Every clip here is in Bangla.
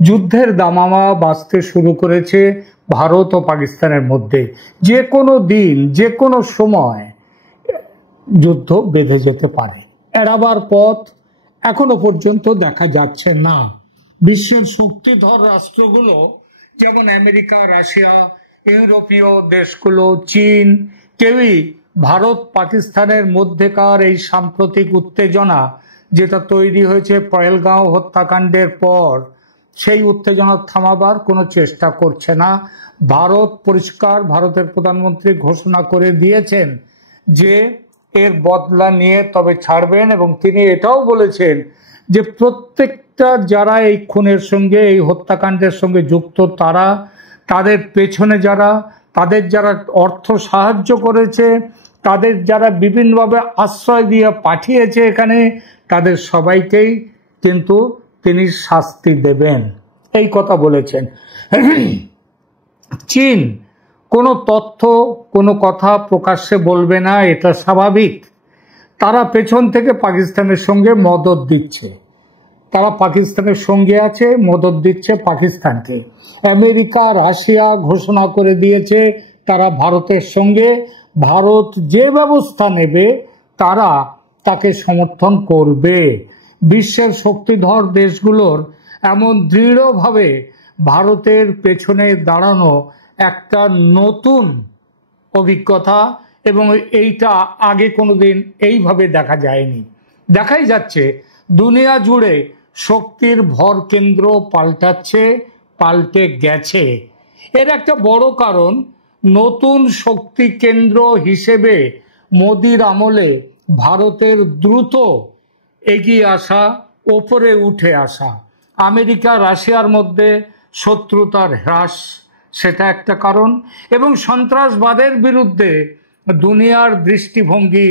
যুদ্ধের দামামা বাজতে শুরু করেছে ভারত ও পাকিস্তানের মধ্যে। যে কোনো দিন যে কোনো সময় যুদ্ধ বেঁধে যেতে পারে। এড়াবার পথ এখনো পর্যন্ত দেখা যাচ্ছে না। বিশ্বের শক্তিধর রাষ্ট্রগুলো যেমন আমেরিকা, রাশিয়া, ইউরোপীয় দেশগুলো, চীন, কেউই ভারত পাকিস্তানের মধ্যেকার এই সাম্প্রতিক উত্তেজনা যেটা তৈরি হয়েছে পহেলগাঁও হত্যাকাণ্ডের পর, সেই উত্তেজনা থামাবার কোনো চেষ্টা করছে না। ভারত পরিষ্কার, ভারতের প্রধানমন্ত্রী ঘোষণা করে দিয়েছেন যে এর বদলা নিয়ে তবে ছাড়বেন, এবং তিনি এটাও বলেছেন যে প্রত্যেকটা যারা এই খুনের সঙ্গে, এই হত্যাকাণ্ডের সঙ্গে যুক্ত, তাদের পেছনে তাদের যারা অর্থ সাহায্য করেছে, তাদের যারা বিভিন্নভাবে আশ্রয় দিয়ে পাঠিয়েছে এখানে, তাদের সবাইকেই কিন্তু তিনি শাস্তি দেবেন, এই কথা বলেছেন। চীন কোনো তথ্য, কোনো কথা প্রকাশ্যে বলবে না, এটা স্বাভাবিক। তারা পেছন থেকে পাকিস্তানের সঙ্গে মদদ দিচ্ছে, তারা পাকিস্তানের সঙ্গে আছে, মদদ দিচ্ছে পাকিস্তানকে। আমেরিকা, রাশিয়া ঘোষণা করে দিয়েছে তারা ভারতের সঙ্গে, ভারত যে ব্যবস্থা নেবে তারা তাকে সমর্থন করবে। বিশ্বের শক্তিধর দেশগুলোর এমন দৃঢ়ভাবে ভারতের পেছনে দাঁড়ানো একটা নতুন অভিজ্ঞতা, এবং এইটা আগে কোনোদিন এইভাবে দেখা যায়নি। দেখাই যাচ্ছে দুনিয়া জুড়ে শক্তির ভর কেন্দ্র পাল্টে গেছে। এর একটা বড় কারণ নতুন শক্তি কেন্দ্র হিসেবে মোদির আমলে ভারতের দ্রুত এগিয়ে আসা, ওপরে উঠে আসা। আমেরিকা রাশিয়ার মধ্যে শত্রুতার হ্রাস, সেটা একটা কারণ, এবং সন্ত্রাসবাদের বিরুদ্ধে দুনিয়ার দৃষ্টিভঙ্গি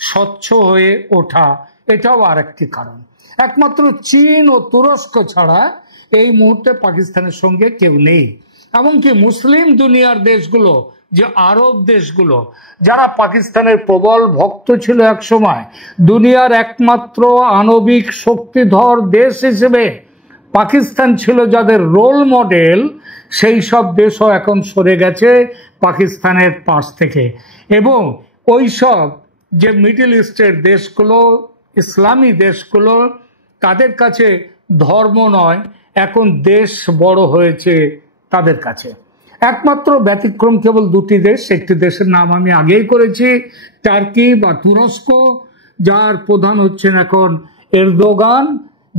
স্বচ্ছ হয়ে ওঠা, এটাও আরেকটি কারণ। একমাত্র চীন ও তুরস্ক ছাড়া এই মুহূর্তে পাকিস্তানের সঙ্গে কেউ নেই। এমনকি মুসলিম দুনিয়ার দেশগুলো, যে আরব দেশগুলো, যারা পাকিস্তানের প্রবল ভক্ত ছিল এক সময়, দুনিয়ার একমাত্র আণবিক শক্তিধর দেশ হিসেবে পাকিস্তান ছিল যাদের রোল মডেল, সেই সব দেশও এখন সরে গেছে পাকিস্তানের পাশ থেকে। এবং ওই সব যে মিডল ইস্টের দেশগুলো, ইসলামী দেশগুলো, তাদের কাছে ধর্ম নয়, এখন দেশ বড় হয়েছে তাদের কাছে। একমাত্র ব্যতিক্রম কেবল দুটি দেশ, একটি দেশের নাম আমি আগেই করেছি, টার্কি বা তুরস্ক, যার প্রধান হচ্ছেন এখন এরদোগান,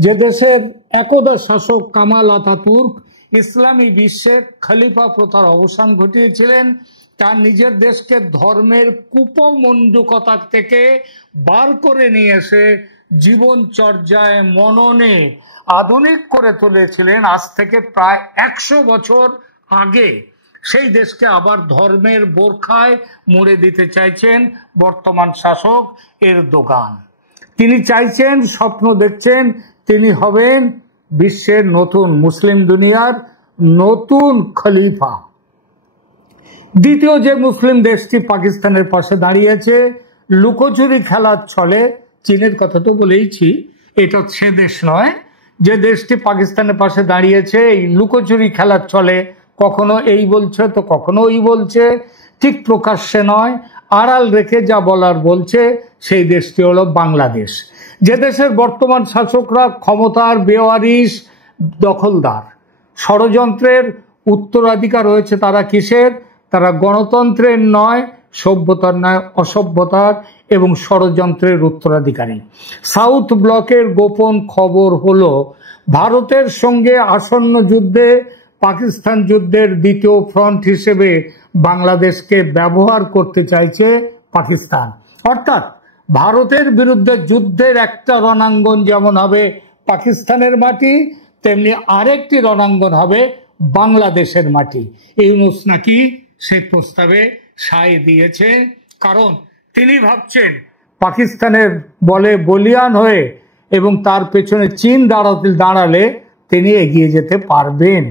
যে দেশের একদা শাসক কামাল আতাতুর্ক ইসলামী বিশ্বে খলিফা প্রথার অবসান ঘটিয়েছিলেন। তার নিজের দেশকে ধর্মের কুপমণ্ডুকতা থেকে বার করে নিয়ে এসে জীবনচর্যায়, মননে আধুনিক করে তুলেছিলেন আজ থেকে প্রায় 100 বছর আগে। সেই দেশকে আবার ধর্মের বোরখায় মুড়ে দিতে চাইছেন বর্তমান শাসক এরদোগান। তিনি চাইছেন, স্বপ্ন দেখছেন, তিনি হবেন বিশ্বের নতুন, মুসলিম দুনিয়ার নতুন খলিফা। দ্বিতীয় যে মুসলিম দেশটি পাকিস্তানের পাশে দাঁড়িয়েছে, লুকোচুরি খেলার ছলে, চীনের কথা তো বলেইছি, এটা সে দেশ নয় যে দেশটি পাকিস্তানের পাশে দাঁড়িয়েছে এই লুকোচুরি খেলার ছলে, কখনো এই বলছে তো কখনো ওই বলছে, ঠিক প্রকাশ্যে নয়, আড়াল রেখে যা বলার বলছে। সেই দেশটি হলো বাংলাদেশ, যে দেশের বর্তমান শাসকরা ক্ষমতার বেওয়ারিশ দখলদার। ষড়যন্ত্রের উত্তরাধিকার হয়েছে তারা কিসের? তারা গণতন্ত্রের নয়, সভ্যতার নয়, অসভ্যতার এবং ষড়যন্ত্রের উত্তরাধিকারী। সাউথ ব্লকের গোপন খবর হলো ভারতের সঙ্গে আসন্ন যুদ্ধে পাকিস্তান যুদ্ধের দ্বিতীয় ফ্রন্ট হিসেবে বাংলাদেশকে ব্যবহার করতে চাইছে পাকিস্তান। অর্থাৎ ভারতের বিরুদ্ধে যুদ্ধের একটা রণাঙ্গন যেমন হবে পাকিস্তানের মাটি, তেমনি আরেকটি রণাঙ্গন হবে বাংলাদেশের মাটি। ইউনূস নাকি সে প্রস্তাবে সায় দিয়েছে, কারণ তিনি ভাবছেন পাকিস্তানের বলে বলিয়ান হয়ে এবং তার পেছনে চীন দাঁড়ালে তিনি এগিয়ে যেতে পারবেন,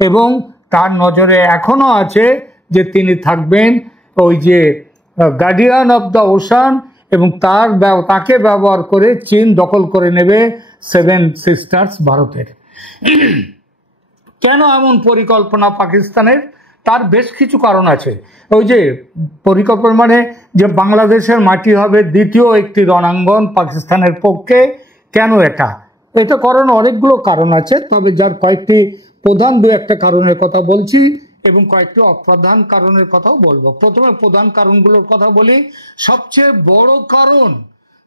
এবং তার নজরে এখনো আছে যে তিনি থাকবেন ওই যে গার্ডিয়ান অফ দ্য ওশান, এবং তাকে ব্যবহার করে চীন দখল করে নেবে 7 সিস্টার্স ভারতের। কেন এমন পরিকল্পনা পাকিস্তানের? তার বেশ কিছু কারণ আছে। ওই যে পরিকল্পনা মানে যে বাংলাদেশের মাটি হবে দ্বিতীয় একটি রণাঙ্গন পাকিস্তানের পক্ষে, কেন এটা করার অনেকগুলো কারণ আছে, তবে যার কয়েকটি প্রধান দু একটা কারণের কথা বলছি এবং কয়েকটি অপ্রধান কারণের কথাও বলবো। প্রথমে প্রধান কারণগুলোর কথা বলি। সবচেয়ে বড় কারণ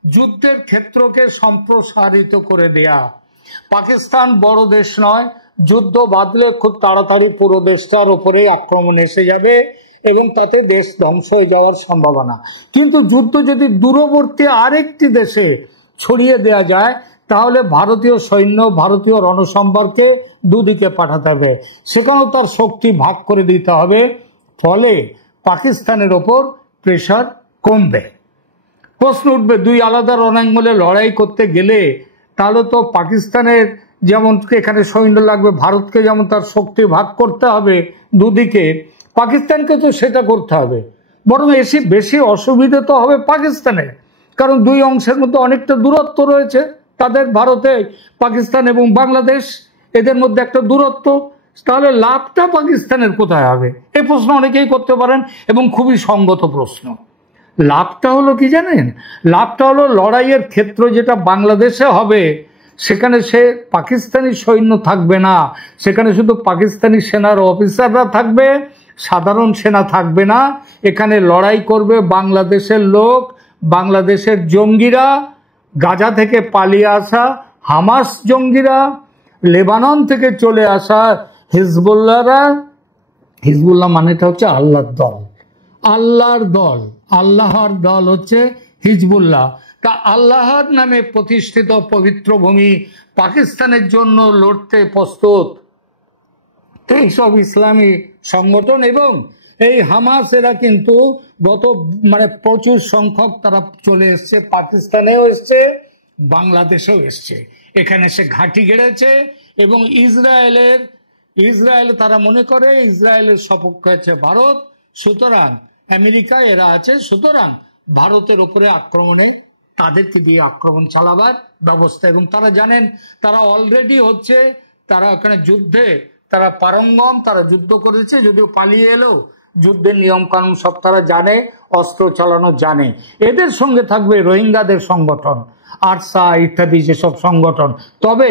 যুদ্ধের ক্ষেত্রকে সম্প্রসারিত করে দেয়া। পাকিস্তান বড় দেশ নয়, যুদ্ধ বাঁধলে খুব তাড়াতাড়ি পুরো দেশটার উপরে আক্রমণ এসে যাবে এবং তাতে দেশ ধ্বংস হয়ে যাওয়ার সম্ভাবনা। কিন্তু যুদ্ধ যদি দূরবর্তী আরেকটি দেশে ছড়িয়ে দেয়া যায় তাহলে ভারতীয় সৈন্য, ভারতীয় রণসম্বরকে দুদিকে পাঠাতে হবে, সেখানেও তার শক্তি ভাগ করে দিতে হবে, ফলে পাকিস্তানের ওপর প্রেশার কমবে। প্রশ্ন উঠবে, দুই আলাদা রণাঙ্গনে লড়াই করতে গেলে তাহলে তো পাকিস্তানের যেমন এখানে সৈন্য লাগবে, ভারতকে যেমন তার শক্তি ভাগ করতে হবে দুদিকে, পাকিস্তানকে তো সেটা করতে হবে। বরং বেশি অসুবিধা তো হবে পাকিস্তানের, কারণ দুই অংশের মধ্যে অনেকটা দূরত্ব রয়েছে তাদের, ভারতে পাকিস্তান এবং বাংলাদেশ, এদের মধ্যে একটা দূরত্ব। তাহলে লাভটা পাকিস্তানের কোথায় হবে? এই প্রশ্ন অনেকেই করতে পারেন এবং খুবই সঙ্গত প্রশ্ন। লাভটা হলো কি জানেন? লাভটা হলো লড়াইয়ের ক্ষেত্র যেটা বাংলাদেশে হবে সেখানে সে পাকিস্তানি সৈন্য থাকবে না, সেখানে শুধু পাকিস্তানি সেনার অফিসাররা থাকবে, সাধারণ সেনা থাকবে না। এখানে লড়াই করবে বাংলাদেশের লোক, বাংলাদেশের জঙ্গিরা, গাজা থেকে পালিয়ে আসা হামাস জঙ্গিরা, লেবানন থেকে চলে আসা হিজবুল্লাহরা। হিজবুল্লাহ মানেটা হচ্ছে আল্লাহর দল, আল্লাহর দল, আল্লাহর দল হচ্ছে হিজবুল্লাহ। তা আল্লাহর নামে প্রতিষ্ঠিত পবিত্র ভূমি পাকিস্তানের জন্য লড়তে প্রস্তুত এইসব ইসলামী সংগঠন এবং এই হামাস, এরা কিন্তু প্রচুর সংখ্যক তারা চলে এসছে, পাকিস্তানেও এসছে, বাংলাদেশেও এসছে, এখানে সে ঘাঁটি গেড়েছে এবং ইসরায়েল তারা মনে করে ইসরায়েলের সপক্ষে আছে ভারত, সুতরাং আমেরিকা এরা আছে, সুতরাং ভারতের উপরে আক্রমণে তাদেরকে দিয়ে আক্রমণ চালাবার ব্যবস্থা। এবং তারা জানেন তারা অলরেডি হচ্ছে, তারা ওখানে যুদ্ধে তারা পারঙ্গম, তারা যুদ্ধ করেছে, যদিও পালিয়ে এলো, যুদ্ধের নিয়ম কানুন সব তারা জানে, অস্ত্র চালানো জানে। এদের সঙ্গে থাকবে রোহিঙ্গাদের সংগঠন, আরসা ইত্যাদি যেসব সংগঠন। তবে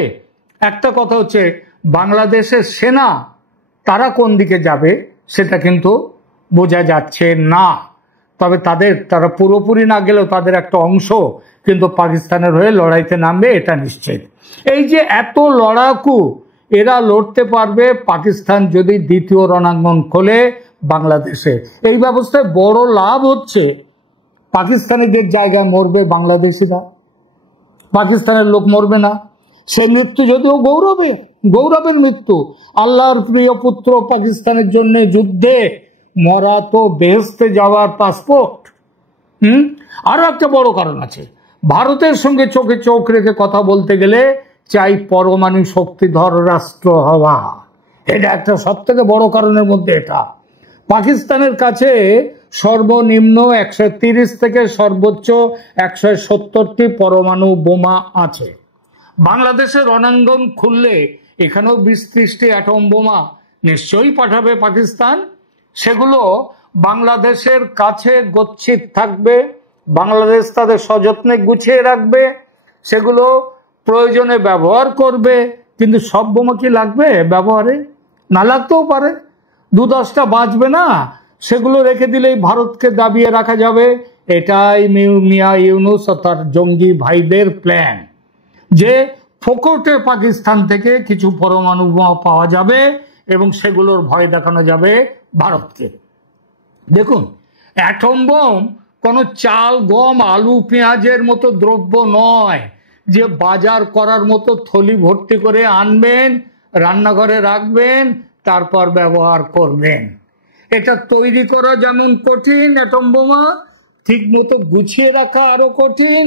একটা কথা হচ্ছে, বাংলাদেশের সেনা তারা কোন দিকে যাবে সেটা কিন্তু বোঝা যাচ্ছে না। তবে তারা পুরোপুরি না গেলেও তাদের একটা অংশ কিন্তু পাকিস্তানের হয়ে লড়াইতে নামবে, এটা নিশ্চিত। এই যে এত লড়াকু, এরা লড়তে পারবে পাকিস্তান যদি দ্বিতীয় রণাঙ্গন খোলে বাংলাদেশে। এই ব্যবস্থায় বড় লাভ হচ্ছে পাকিস্তানিদের জায়গায় মরবে বাংলাদেশিরা, পাকিস্তানের লোক মরবে না। সে মৃত্যু যদিও গৌরবের মৃত্যু, আল্লাহর প্রিয় পুত্র পাকিস্তানের জন্য যুদ্ধে মরা তো বেহেশতে যাওয়ার পাসপোর্ট। আরো একটা বড় কারণ আছে, ভারতের সঙ্গে চোখে চোখ রেখে কথা বলতে গেলে চাই পরমাণু শক্তিধর রাষ্ট্র হওয়া। এটা একটা সব থেকে বড় কারণের মধ্যে এটা। পাকিস্তানের কাছে সর্বনিম্ন 130 থেকে সর্বোচ্চ 170টি পরমাণু বোমা আছে। বাংলাদেশের রণাঙ্গন খুললে এখানেও 20-30টি অ্যাটম বোমা নিশ্চয়ই পাঠাবে পাকিস্তান। সেগুলো বাংলাদেশের কাছে গচ্ছিত থাকবে, বাংলাদেশ তাদের সযত্নে গুছিয়ে রাখবে, সেগুলো প্রয়োজনে ব্যবহার করবে। কিন্তু সব বোমা কি লাগবে ব্যবহারে? না লাগতেও পারে, 2-10টা বাঁচবে না, সেগুলো রেখে দিলেই ভারতকে দাবিয়ে রাখা যাবে। এটাই মিয়া ইউনুস ও তার জঙ্গি ভাইদের প্ল্যান, যে ফোকটে পাকিস্তান থেকে কিছু পরমাণু বোমা পাওয়া যাবে এবং সেগুলোর ভয় দেখানো যাবে ভারতকে। দেখুন, অ্যাটম বোম কোনো চাল, গম, আলু, পেঁয়াজের মতো দ্রব্য নয় যে বাজার করার মতো থলি ভর্তি করে আনবেন, রান্নাঘরে রাখবেন, তারপর ব্যবহার করবেন। এটা তৈরি করা যেমন কঠিন, অ্যাটম বোমা ঠিক মতো গুছিয়ে রাখা আরো কঠিন,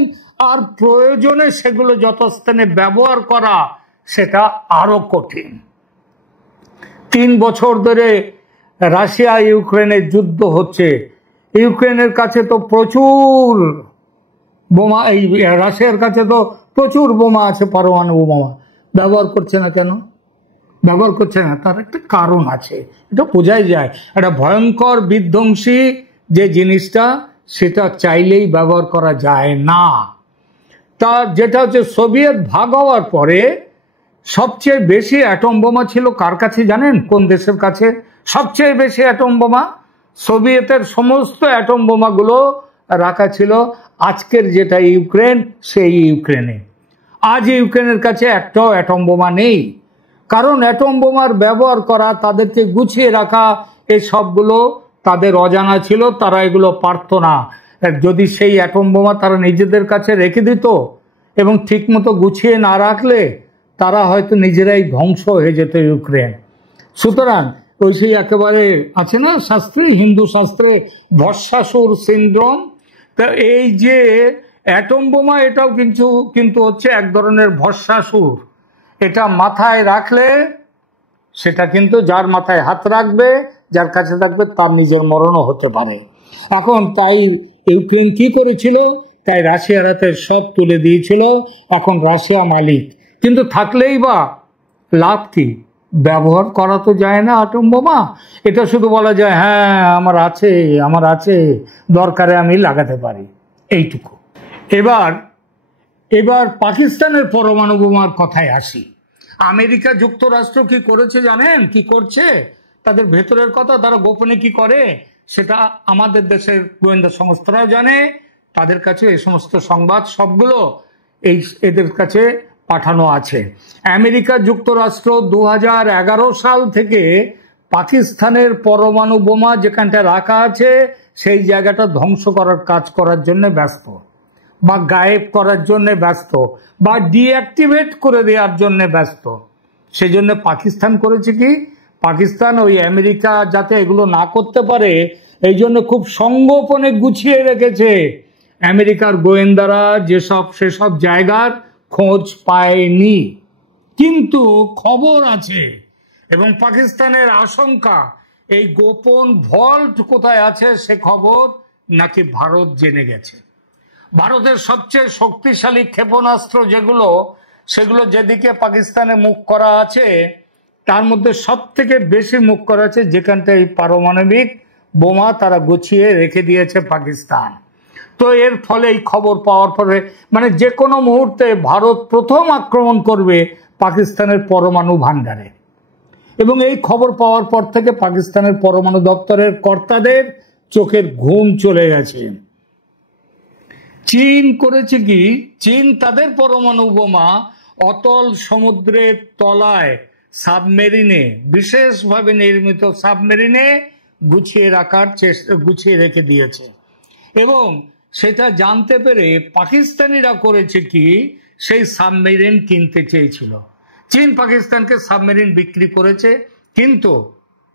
আর প্রয়োজনে সেগুলো যথাস্থানে ব্যবহার করা সেটা আরো কঠিন। 3 বছর ধরে রাশিয়া ইউক্রেনের যুদ্ধ হচ্ছে, ইউক্রেনের কাছে তো প্রচুর বোমা, এই রাশিয়ার কাছে তো প্রচুর বোমা আছে, পরমাণু বোমা, ব্যবহার করছে না কেন? ব্যবহার করছে না, তার একটা কারণ আছে, এটা বোঝাই যায়। একটা ভয়ঙ্কর বিধ্বংসী যে জিনিসটা, সেটা চাইলেই ব্যবহার করা যায় না। তার যেটা হচ্ছে, সোভিয়েত ভাগ হওয়ার পরে সবচেয়ে বেশি অ্যাটম বোমা ছিল কার কাছে জানেন? কোন দেশের কাছে সবচেয়ে বেশি অ্যাটম বোমা? সোভিয়েতের সমস্ত অ্যাটম বোমাগুলো রাখা ছিল আজকের যেটা ইউক্রেন, সেই ইউক্রেনে। আজ ইউক্রেনের কাছে একটাও অ্যাটম বোমা নেই, কারণ অ্যাটম বোমার ব্যবহার করা, তাদেরকে গুছিয়ে রাখা, এই সবগুলো তাদের অজানা ছিল, তারা এগুলো পারত না। যদি সেই অ্যাটম বোমা তারা নিজেদের কাছে রেখে দিত এবং ঠিকমতো গুছিয়ে না রাখলে, তারা হয়তো নিজেরাই ধ্বংস হয়ে যেত ইউক্রেন। সুতরাং ওই সেই একেবারে আছে না শাস্ত্রে, হিন্দু শাস্ত্রে, ভস্মাসুর সিন্ড্রোম। তা এই যে অ্যাটম বোমা, এটাও কিন্তু হচ্ছে এক ধরনের ভস্মাসুর। এটা মাথায় রাখলে, সেটা কিন্তু যার মাথায় হাত রাখবে, যার কাছে থাকবে, তার নিজের মরণও হতে পারে। এখন তাই ইউক্রেন কি করেছিল? তাই রাশিয়ার হাতে সব তুলে দিয়েছিল। এখন রাশিয়া মালিক, কিন্তু থাকলেই বা লাভ কি? ব্যবহার করা তো যায় না অ্যাটম বোমা। এটা শুধু বলা যায়, হ্যাঁ আমার আছে, দরকারে আমি লাগাতে পারি, এইটুকু। এবার পাকিস্তানের পরমাণু বোমার কথায় আসি। আমেরিকা যুক্তরাষ্ট্র কি করেছে জানেন? কি করছে? তাদের ভেতরের কথা তারা গোপনে কি করে, সেটা আমাদের দেশের গোয়েন্দা সংস্থারাও জানে। তাদের কাছে এই সমস্ত সংবাদ সবগুলো এদের কাছে পাঠানো আছে। আমেরিকা যুক্তরাষ্ট্র 2011 সাল থেকে পাকিস্তানের পরমাণু বোমা যেখানটা রাখা আছে, সেই জায়গাটা ধ্বংস করার কাজ করার জন্য ব্যস্ত, বা গায়েব করার জন্য ব্যস্ত, বা ডিঅ্যাক্টিভেট করে দেওয়ার জন্য ব্যস্ত। সেজন্য পাকিস্তান করেছে কি, পাকিস্তান ওই আমেরিকা যাতে এগুলো না করতে পারে, এই জন্য খুব সংগোপনে গুছিয়ে রেখেছে। আমেরিকার গোয়েন্দারা সেসব জায়গার খোঁজ পায়নি, কিন্তু খবর আছে। এবং পাকিস্তানের আশঙ্কা, এই গোপন ভল্ট কোথায় আছে সে খবর নাকি ভারত জেনে গেছে। ভারতের সবচেয়ে শক্তিশালী ক্ষেপণাস্ত্র সেগুলো যেদিকে পাকিস্তানে মুখ করা আছে, তার মধ্যে সব থেকে বেশি মুখ করা আছে যেখানটা এই পারমাণবিক বোমা তারা গুছিয়ে রেখে দিয়েছে পাকিস্তান। তো এর ফলে এই খবর পাওয়ার পরে, মানে যে কোনো মুহূর্তে ভারত প্রথম আক্রমণ করবে পাকিস্তানের পরমাণু ভান্ডারে। এবং এই খবর পাওয়ার পর থেকে পাকিস্তানের পরমাণু দপ্তরের কর্তাদের চোখের ঘুম চলে গেছে। চীন করেছে কি, চীন তাদের পরমাণু বোমা অতল সমুদ্রের তলায় সাবমেরিনে, বিশেষভাবে নির্মিত সাবমেরিনে গুছিয়ে রেখে দিয়েছে। এবং সেটা জানতে পেরে পাকিস্তানিরা করেছে কি, সেই সাবমেরিন কিনতে চেয়েছিল। চীন পাকিস্তানকে সাবমেরিন বিক্রি করেছে, কিন্তু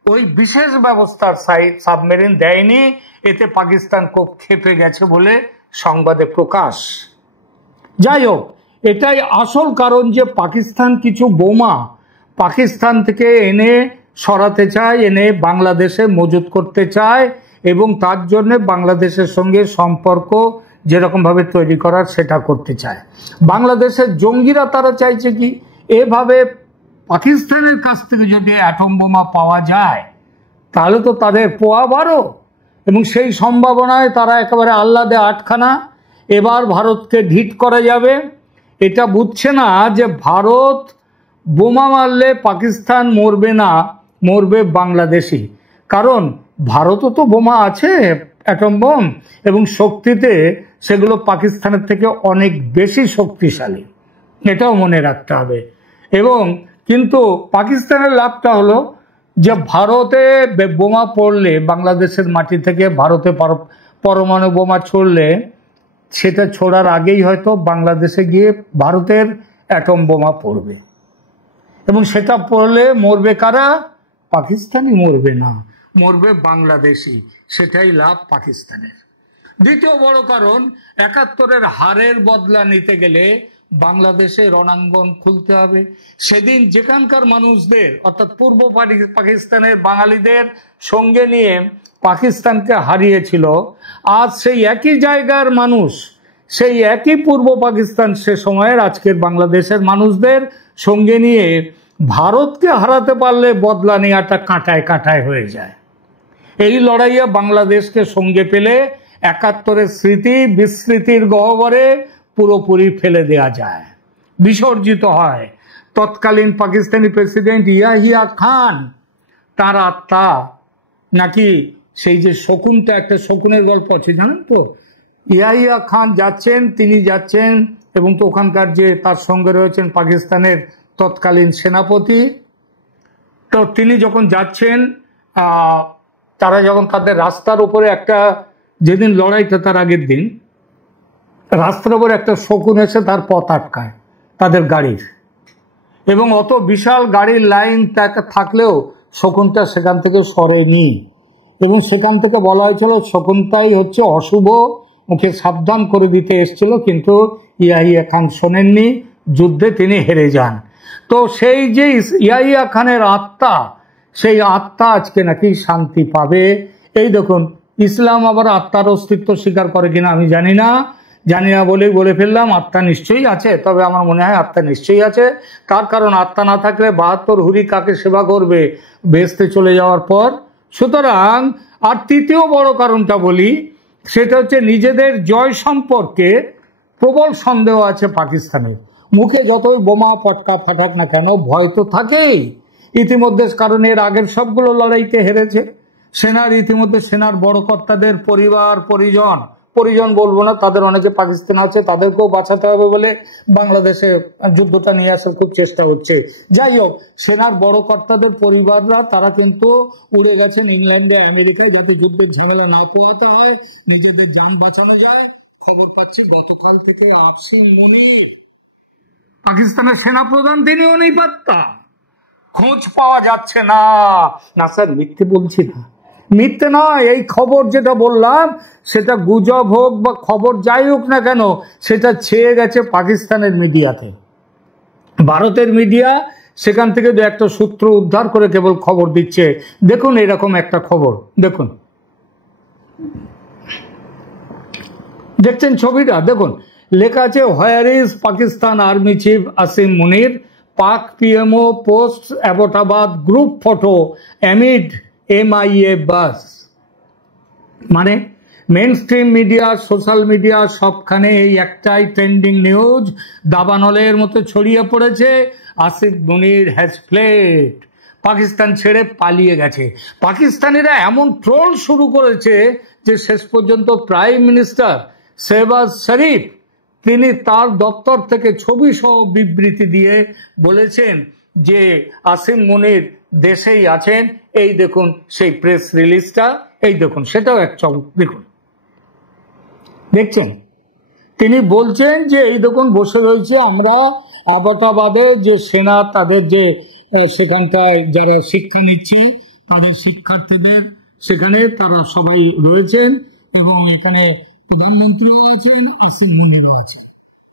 ওই বিশেষ ব্যবস্থার সাবমেরিন দেয়নি। এতে পাকিস্তান খুব ক্ষেপে গেছে বলে সংবাদে প্রকাশ। যাই হোক, এটাই আসল কারণ যে পাকিস্তান কিছু বোমা পাকিস্তান থেকে এনে সরাতে চায়, এনে বাংলাদেশে মজুত করতে চায়, এবং তার জন্য বাংলাদেশের সঙ্গে সম্পর্ক যেরকমভাবে তৈরি করার সেটা করতে চায়। বাংলাদেশের জঙ্গিরা তারা চাইছে কি, এভাবে পাকিস্তানের কাছ থেকে যদি অ্যাটম বোমা পাওয়া যায়, তাহলে তো তাদের পোয়া 12, এবং সেই সম্ভাবনায় তারা একেবারে আহ্লাদে আটখানা। এবার ভারতকে ঢিট করা যাবে। এটা বুঝছে না যে ভারত বোমা মারলে পাকিস্তান মরবে না, মরবে বাংলাদেশি। কারণ ভারতও তো বোমা আছে, অ্যাটম বোম, এবং শক্তিতে সেগুলো পাকিস্তানের থেকে অনেক বেশি শক্তিশালী, এটাও মনে রাখতে হবে। এবং কিন্তু পাকিস্তানের লাভটা হলো যে ভারতে বোমা পড়লে, বাংলাদেশের মাটি থেকে ভারতে পরমাণু বোমা ছড়লে, সেটা ছোড়ার আগেই হয়তো বাংলাদেশে গিয়ে ভারতের অ্যাটম বোমা পড়বে, এবং সেটা পড়লে মরবে কারা? পাকিস্তানি মরবে না, মরবে বাংলাদেশি। সেটাই লাভ পাকিস্তানের। দ্বিতীয় বড় কারণ, 71-এর হারের বদলা নিতে গেলে বাংলাদেশে রণাঙ্গন খুলতে হবে। সেদিন যেখানকার মানুষদের, অর্থাৎ পূর্ব পাকিস্তানের বাঙালিদের সঙ্গে নিয়ে পাকিস্তানকে হারিয়েছিল, আজ সেই একই জায়গার মানুষ, সেই একই পূর্ব পাকিস্তান সে সময়ের আজকের বাংলাদেশের মানুষদের সঙ্গে নিয়ে ভারতকে হারাতে পারলে বদলা নেওয়াটা কাঁটায় কাঁটায় হয়ে যায়। এই লড়াইয়ে বাংলাদেশকে সঙ্গে পেলে ৭১-এর স্মৃতি বিস্মৃতির গহ্বরে পুরোপুরি ফেলে দেয়া যায়, বিসর্জিত হয়। তৎকালীন পাকিস্তানি প্রেসিডেন্ট ইয়াহিয়া খান, তার আত্মা নাকি সেই যে শকুনটা, একটা শকুনের গল্প আছে জানেন তো, ইয়াহিয়া খান যাচ্ছেন, তিনি যাচ্ছেন এবং তো ওখানকার যে তার সঙ্গে রয়েছেন পাকিস্তানের তৎকালীন সেনাপতি, তো তিনি যখন যাচ্ছেন তারা যখন তাদের রাস্তার উপরে একটা, যেদিন লড়াইটা তার আগের দিন, রাস্তার উপরে একটা শকুন এসে তার পথ আটকায় তাদের গাড়ির, এবং অত বিশাল গাড়ির লাইন থাকলেও শকুনটা সেখান থেকে সরেনি, এবং সেখান থেকে বলা হয়েছিল শকুনটাই হচ্ছে অশুভ, ওকে সাবধান করে দিতে এসেছিল, কিন্তু ইয়াহিয়া খান শোনেননি, যুদ্ধে তিনি হেরে যান। তো সেই যে ইয়াহিয়া খানের আত্মা, সেই আত্মা আজকে নাকি শান্তি পাবে। এই দেখুন, ইসলাম আবার আত্মার অস্তিত্ব স্বীকার করে কিনা আমি জানি না বলেই বলে ফেললাম, আত্মা নিশ্চয়ই আছে। তবে আমার মনে হয় আত্মা নিশ্চয়ই আছে, তার কারণ আত্মা না থাকলে ৭২ হুরি কাকে সেবা করবে বেহেশতে চলে যাওয়ার পর। সুতরাং আর তৃতীয় বড় কারণটা বলি, সেটা হচ্ছে নিজেদের জয় সম্পর্কে প্রবল সন্দেহ আছে পাকিস্তানের। মুখে যতই বোমা পটকা ফাটাক না কেন, ভয় তো থাকেই ইতিমধ্যে, কারণ এর আগের সবগুলো লড়াইতে হেরেছে। ইতিমধ্যে সেনার বড় কর্তাদের পরিজন বলবো না, তাদের অনেকে পাকিস্তান আছে, তাদেরকেও বাঁচাতে হবে বলে বাংলাদেশে যুদ্ধটা নিয়ে আসার খুব চেষ্টা হচ্ছে। যাই হোক, সেনার বড় কর্তাদের পরিবাররা তারা কিন্তু উড়ে গেছেন ইংল্যান্ডে, আমেরিকায়, যাতে যুদ্ধের ঝামেলা না পোহাতে হয়, নিজেদের যান বাঁচানো যায়। খবর পাচ্ছি গতকাল থেকে আসিম মুনির, পাকিস্তানের সেনাপ্রধান, তিনিও নেই পাত্তা, খোঁজ পাওয়া যাচ্ছে না। না স্যার, মিথ্যে বলছি না, মিথ্যে নয়, এই খবর যেটা বললাম সেটা গুজব হোক বা খবর যাই হোক না কেন, সেটা ছেয়ে গেছে পাকিস্তানের মিডিয়াতে। ভারতের মিডিয়া সেখান থেকে দু একটা সূত্র উদ্ধার করে কেবল খবর দিচ্ছে। দেখুন এরকম একটা খবর, দেখুন, দেখছেন ছবিটা, দেখুন লেখা আছে, where is Pakistan army chief Asim Munir, Pak PMO post Abbottabad group photo amid MIA buzz. মানে mainstream media, social media, সবখানে এই একটাই ট্রেন্ডিং নিউজ দাবানলের মতো ছড়িয়ে পড়েছে, আসিম মুনির হ্যাজ ফ্লেড, পাকিস্তান ছেড়ে পালিয়ে গেছে। পাকিস্তানিরা এমন ট্রোল শুরু করেছে যে শেষ পর্যন্ত প্রাইম মিনিস্টার শেহবাজ শরীফ তিনি তার দপ্তর থেকে ছবি সহ বিবৃতি দিয়ে বলেছেন যে আসিম মুনির দেশেই আছেন। এই দেখুন সেই প্রেস রিলিজটা, এই দেখুন, সেটাও এক চমক, দেখুন, দেখছেন, তিনি বলছেন যে এই দেখুন বসে রয়েছে আমরা অ্যাবোটাবাদে, যে সেনা তাদের যে সেখানটায় যারা শিক্ষা নিচ্ছে তাদের শিক্ষার্থীদের সেখানে তারা সবাই রয়েছেন, এবং এখানে প্রধানমন্ত্রীও আছেন, আসিম মুনিরও আছেন,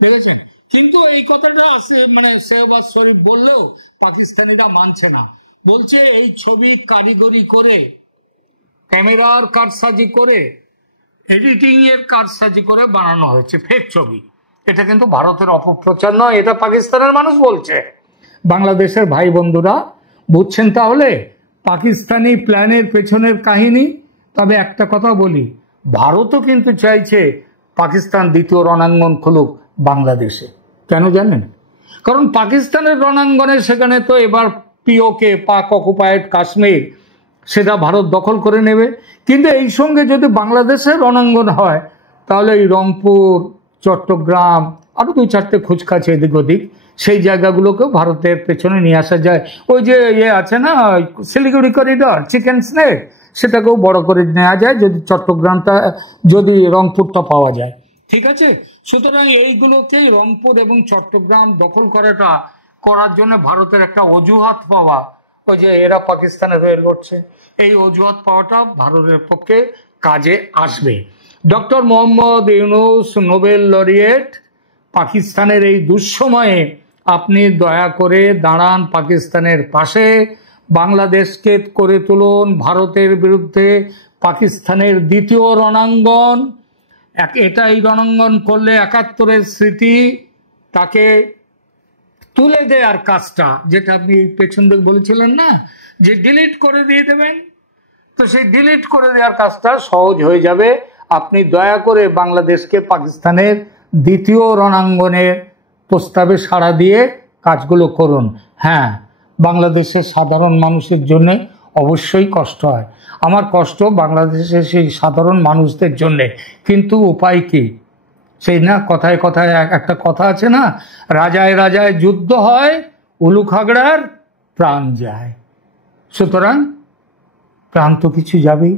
দেখেছেন। কিন্তু এই কথাটা শেহবাজ শরীফ বললেও পাকিস্তানিরা মানছে না, বলছে এই ছবি কারিগরি করে, ক্যামেরার কারসাজি করে, এডিটিং এর কারসাজি করে বানানো হয়েছে, ফেক ছবি। এটা কিন্তু ভারতের অপপ্রচার নয়, এটা পাকিস্তানের মানুষ বলছে। বাংলাদেশের ভাই বন্ধুরা বুঝছেন তাহলে পাকিস্তানি প্ল্যানের পেছনের কাহিনী। তবে একটা কথা বলি, ভারতও কিন্তু চাইছে পাকিস্তান দ্বিতীয় রণাঙ্গন খুলুক বাংলাদেশে। কেন জানেন? কারণ পাকিস্তানের রণাঙ্গনে সেখানে তো এবার POK, পাক অকুপায়েড কাশ্মীর, সেটা ভারত দখল করে নেবে। কিন্তু এই সঙ্গে যদি বাংলাদেশের রণাঙ্গন হয়, তাহলে এই রংপুর, চট্টগ্রাম, আরো 2-4টে খুচকাছে এদিক ওদিক, সেই জায়গাগুলোকেও ভারতের পেছনে নিয়ে আসা যায়। ওই যে আছে না শিলিগুড়ি করিডর, চিকেন স্নেক, সেটাকেও বড় করে নেওয়া যায় যদি চট্টগ্রামটা, যদি রংপুরটা পাওয়া যায়। ঠিক আছে, সুতরাং এইগুলোকেই রংপুর এবং চট্টগ্রাম দখল করার জন্য ভারতের একটা অজুহাত পাওয়া, ওই যে এরা পাকিস্তানের হয়ে লড়ছে, এই অজুহাত পাওয়াটা ভারতের পক্ষে কাজে আসবে। Doctor Mohammad Yunus, Nobel laureate, পাকিস্তানের এই দুঃসময়ে আপনি দয়া করে দাঁড়ান পাকিস্তানের পাশে, বাংলাদেশকে করে তুলুন ভারতের বিরুদ্ধে পাকিস্তানের দ্বিতীয় রণাঙ্গন। এটাই রণাঙ্গন করলে ৭১-এর স্মৃতি তাকে তুলে দেওয়ার কাজটা, যেটা আপনি পেছন দিকে বলেছিলেন না যে ডিলিট করে দিয়ে দেবেন, তো সেই ডিলিট করে দেওয়ার কাজটা সহজ হয়ে যাবে। আপনি দয়া করে বাংলাদেশকে পাকিস্তানের দ্বিতীয় রণাঙ্গনের প্রস্তাবে সাড়া দিয়ে কাজগুলো করুন। হ্যাঁ, বাংলাদেশের সাধারণ মানুষের জন্য অবশ্যই কষ্ট হয়, আমার কষ্ট বাংলাদেশের সেই সাধারণ মানুষদের জন্যে, কিন্তু উপায় কি? সেই না কথায় কথায় একটা কথা আছে না, রাজায় রাজায় যুদ্ধ হয়, উলু খাগড়ার প্রাণ যায়। সুতরাং প্রাণ তো কিছু যাবেই।